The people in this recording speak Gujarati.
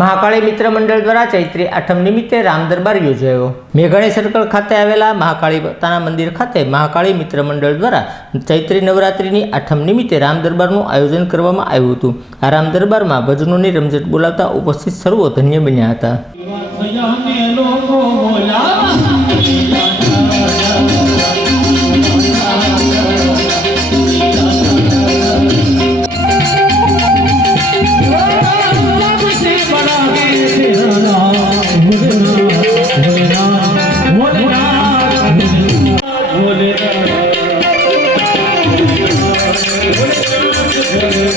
મહાકાળી મિત્ર મંડળ દ્વારા ચૈત્રી આઠમ નિમિત્તે રામ દરબાર યોજાયો. મેઘાણી સર્કલ ખાતે આવેલા મહાકાળી માતાના મંદિર ખાતે મહાકાળી મિત્ર મંડળ દ્વારા ચૈત્રી નવરાત્રિની આઠમ નિમિત્તે રામ દરબારનું આયોજન કરવામાં આવ્યું હતું. આ રામ દરબારમાં ભજનોની રમઝટ બોલાવતા ઉપસ્થિત સર્વો ધન્ય બન્યા હતા.